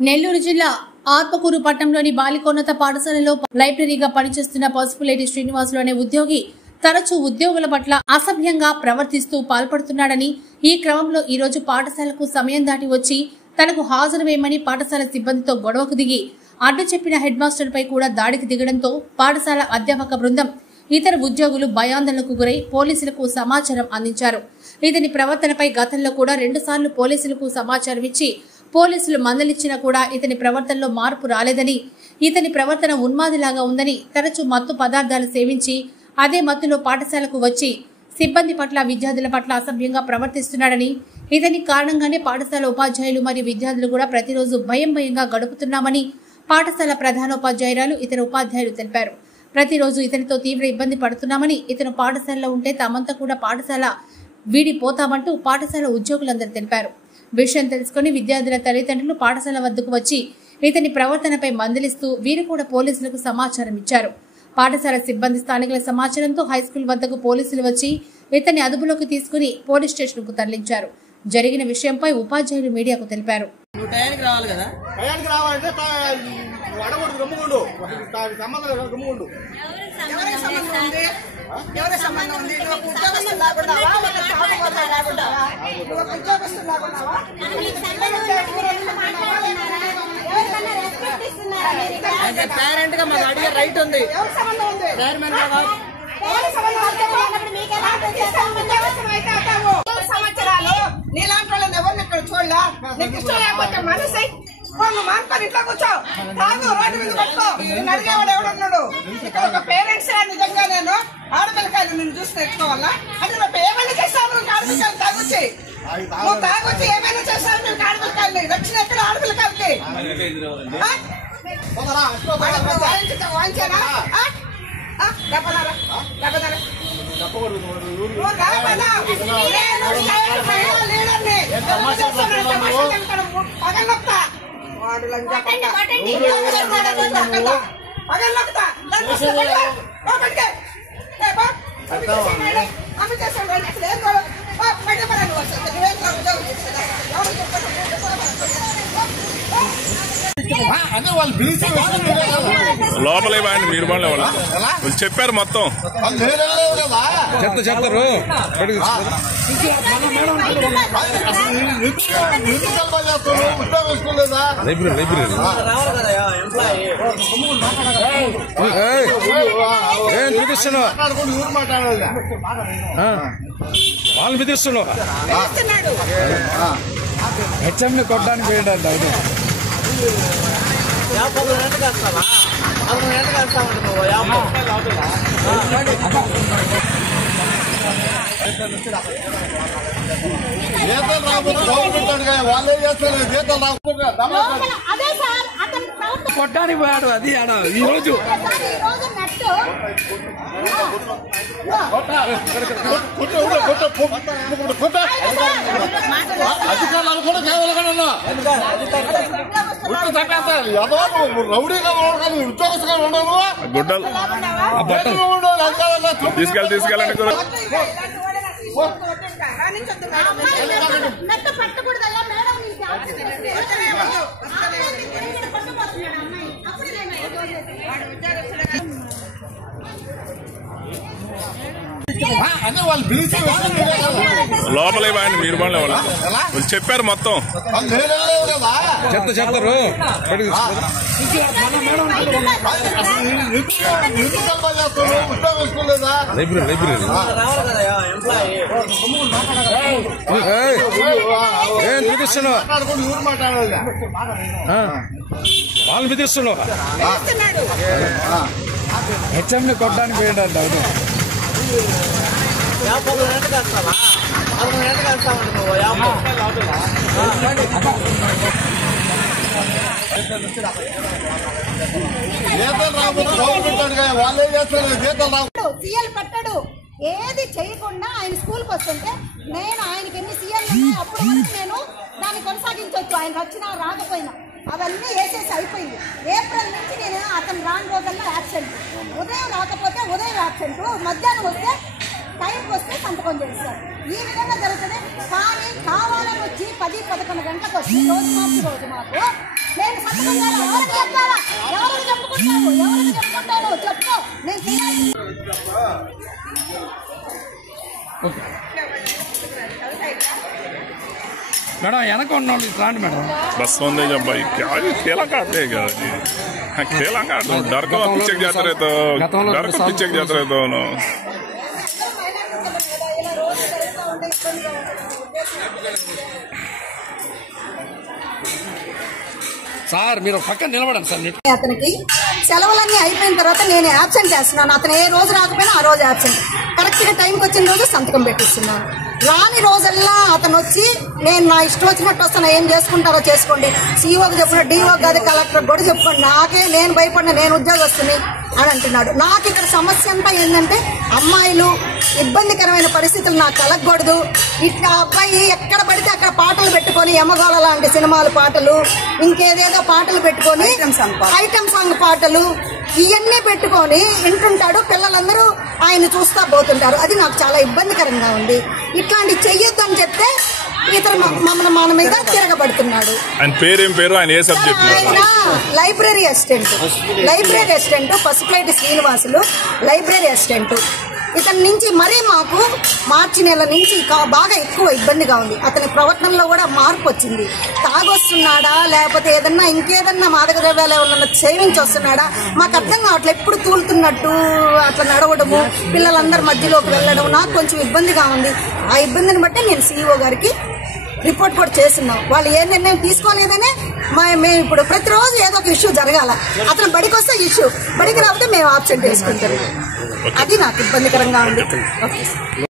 నెల్లూరు జిల్లా ఆత్మకూరు పట్టణంలోని బాలికోన్నత పాఠశాలలో లైబ్రరీగా పనిచేస్తున్న పసుపులేటి శ్రీనివాసులు అనే ఉద్యోగి తరచూ ఉద్యోగుల పట్ల అసభ్యంగా ప్రవర్తిస్తూ పాల్పడుతున్నాడని, ఈ క్రమంలో ఈ రోజు పాఠశాలకు సమయం దాటి వచ్చి తనకు హాజరు వేయమని పాఠశాల సిబ్బందితో గొడవకు దిగి అడ్డు చెప్పిన హెడ్ మాస్టర్ పై కూడా దాడికి దిగడంతో పాఠశాల అధ్యాపక బృందం, ఇతర ఉద్యోగులు భయాందోళనకు గురై పోలీసులకు సమాచారం అందించారు. ఇతని ప్రవర్తనపై గతంలో కూడా 2 సార్లు పోలీసులకు సమాచారం ఇచ్చి పోలీసులు మందలిచ్చినా కూడా ఇతని ప్రవర్తనలో మార్పు రాలేదని, ఇతని ప్రవర్తన ఉన్మాదిలాగా ఉందని, తరచూ మత్తు పదార్థాలు సేవించి అదే మత్తులో పాఠశాలకు వచ్చి సిబ్బంది పట్ల విద్యార్థుల పట్ల అసభ్యంగా ప్రవర్తిస్తున్నాడని, ఇతని కారణంగానే పాఠశాల ఉపాధ్యాయులు మరియు విద్యార్థులు కూడా ప్రతిరోజు భయంగా గడుపుతున్నామని పాఠశాల ప్రధానోపాధ్యాయురాలు ఇతర ఉపాధ్యాయులు తెలిపారు. ప్రతిరోజు ఇతనితో తీవ్ర ఇబ్బంది పడుతున్నామని, ఇతను పాఠశాలలో ఉంటే తమంతా కూడా పాఠశాల వీడిపోతామంటూ పాఠశాల ఉద్యోగులందరూ తెలిపారు. విషయం తెలుసుకుని విద్యార్థుల తల్లిదండ్రులు పాఠశాల వద్దకు వచ్చి ఇతని ప్రవర్తనపై మందలిస్తూ వీరు కూడా పోలీసులకు సమాచారం ఇచ్చారు. పాఠశాల సిబ్బంది స్థానికుల సమాచారంతో హైస్కూల్ వద్దకు పోలీసులు వచ్చి ఇతన్ని అదుపులోకి తీసుకుని పోలీస్ స్టేషన్ కు తరలించారు. జరిగిన విషయంపై ఉపాధ్యాయులు మీడియాకు తెలిపారు. పేరెంట్ గా మాకు అడిగే రైట్ ఉంది. సంవత్సరాలు నీలాంటి వాళ్ళని ఎవరిని ఇక్కడ చూడలా, నీకు ఇష్టం లేకపోతే మనసు మానుకొని ఇంట్లో కూర్చో, తాగు, రోడ్డు మీద పట్టుకో. నేను అడిగేవాడు ఎవడున్నాడు? ఇక్కడ ఒక పేరెంట్స్ నిజంగా నేను ఆడపిల్లకాయలు నేను చూసి తెచ్చుకోవాలా అంటే నువ్వు ఏమైనా చేస్తావు? నువ్వు ఆడపిల్లకాయలు తాగొచ్చి నువ్వు తాగొచ్చి ఏమైనా చేస్తావు? నువ్వు ఆడపిల్లకాయలు రక్షణ ఎక్కడ ఆడపిల్లకాయలకి వాయించారా? లోపలే బాగా మీరు వాళ్ళు చెప్పారు మొత్తం చెప్తారు. వాళ్ళని బెదిరిస్తున్నావు, హెచ్ఎంని కొట్టడానికి పోయిందంట. కొట్టడానికి పోయాడు. అది ఈ రోజు అధికారులు కూడా కేవలం గుడ్డలు తీసుకెళ్ళండి. లోపలే బాగా మీరు వాళ్ళు చెప్పారు మొత్తం చెప్తారు. బెదిరిస్తున్నావు, వాళ్ళని బెదిరిస్తున్నావు, హెచ్ఎంని కొట్టడానికి పోయిందంట. పట్టాడు ఏది చేయకుండా ఆయన స్కూల్కి వస్తుంటే నేను ఆయనకి ఎన్ని సీఎల్ ఉన్నాయి అప్పుడు వరకు నేను దాన్ని కొనసాగించవచ్చు. ఆయన వచ్చినా రాకపోయినా అవన్నీ వేసేసి అయిపోయింది. ఏప్రిల్ నుంచి నేను అతను రాని రోజుల్లో యాబ్సెంట్, ఉదయం రాకపోతే ఉదయం యాబ్సెంట్, మధ్యాహ్నం వస్తే టైంకి వస్తే సంతకం చేస్తారు. ఈ విధంగా జరుగుతుంది. కానీ కావాలని వచ్చి 10-11 గంటలకు వచ్చి రోజు మాకు నేను సంతకం చేయాలా? ఎవరికి చెప్పాలా? ఎవరికి చెప్పుకుంటావు? ఎవరికి చెప్పుకుంటాను? చెప్పు. నేను చేయాలి. మేడం వెనక ఉన్న వాళ్ళు రాండి మేడం. बस सोने जब भाई क्या ये खेला काटते हैं क्या जी? हाँ खेला काट दो डर को पीछे जाते रहे तो डर को पीछे जाते रहे तो ना సార్ మీరు పక్కన నిలబడండి సార్. అతనికి సెలవులన్నీ అయిపోయిన తర్వాత నేను యాబ్సెంట్ చేస్తున్నాను. అతను ఏ రోజు రాకపోయినా ఆ రోజు యాబ్సెంట్. కరెక్ట్గా టైంకి వచ్చిన రోజు సంతకం పెట్టిస్తున్నాను. రాని రోజల్లా అతను వచ్చి నేను నా ఇష్టం వచ్చినట్టు వస్తాను, ఏం చేసుకుంటారో చేసుకోండి, సీఓకి చెప్పిన డిఓ కాదు కలెక్టర్ కూడా చెప్పుకోండి, నాకే నేను భయపడిన నేను ఉద్యోగస్తుని అని అంటున్నాడు. నాకు ఇక్కడ సమస్య అంతా ఏంటంటే అమ్మాయిలు ఇబ్బందికరమైన పరిస్థితులు నాకు కలగకూడదు. ఇట్లా అబ్బాయి ఎక్కడ పడితే అక్కడ పాటలు పెట్టుకొని యమగోళ లాంటి సినిమాల పాటలు, ఇంకేదేదో పాటలు పెట్టుకొని ఐటమ్ సాంగ్ పాటలు ఇవన్నీ పెట్టుకొని వింటుంటాడు. పిల్లలందరూ ఆయన చూస్తా పోతుంటారు. అది నాకు చాలా ఇబ్బందికరంగా ఉంది. ఇట్లాంటి చెయ్యొద్దు అని చెప్తే ఇతరు మమ్మల్ని మన మీద తిరగబడుతున్నాడు. ఆయన library assistant Pasupuleti Srinivasulu library assistant. ఇతని నుంచి మరీ మాకు మార్చి నెల నుంచి బాగా ఎక్కువ ఇబ్బందిగా ఉంది. అతని ప్రవర్తనలో కూడా మార్పు వచ్చింది. తాగొస్తున్నాడా లేకపోతే ఏదన్నా ఇంకేదన్నా మాదక ద్రవ్యాలు ఏమన్నా సేవించి వస్తున్నాడా మాకు అర్థం కావట్లేదు. ఎప్పుడు తూలుతున్నట్టు అట్లా నడవడము, పిల్లలందరి మధ్యలోకి వెళ్ళడం నాకు కొంచెం ఇబ్బందిగా ఉంది. ఆ ఇబ్బందిని బట్టి నేను సీఈఓ గారికి రిపోర్ట్ కూడా చేస్తున్నాం. వాళ్ళు ఏ నిర్ణయం తీసుకోలేదనే మేము ఇప్పుడు ప్రతిరోజు ఏదో ఒక ఇష్యూ జరగాల. అతను బడికి వస్తే ఇష్యూ, బడికి రాకపోతే మేము ఆబ్సెంట్ చేసుకుంటాం. అది నాకు ఇబ్బందికరంగా ఉంది.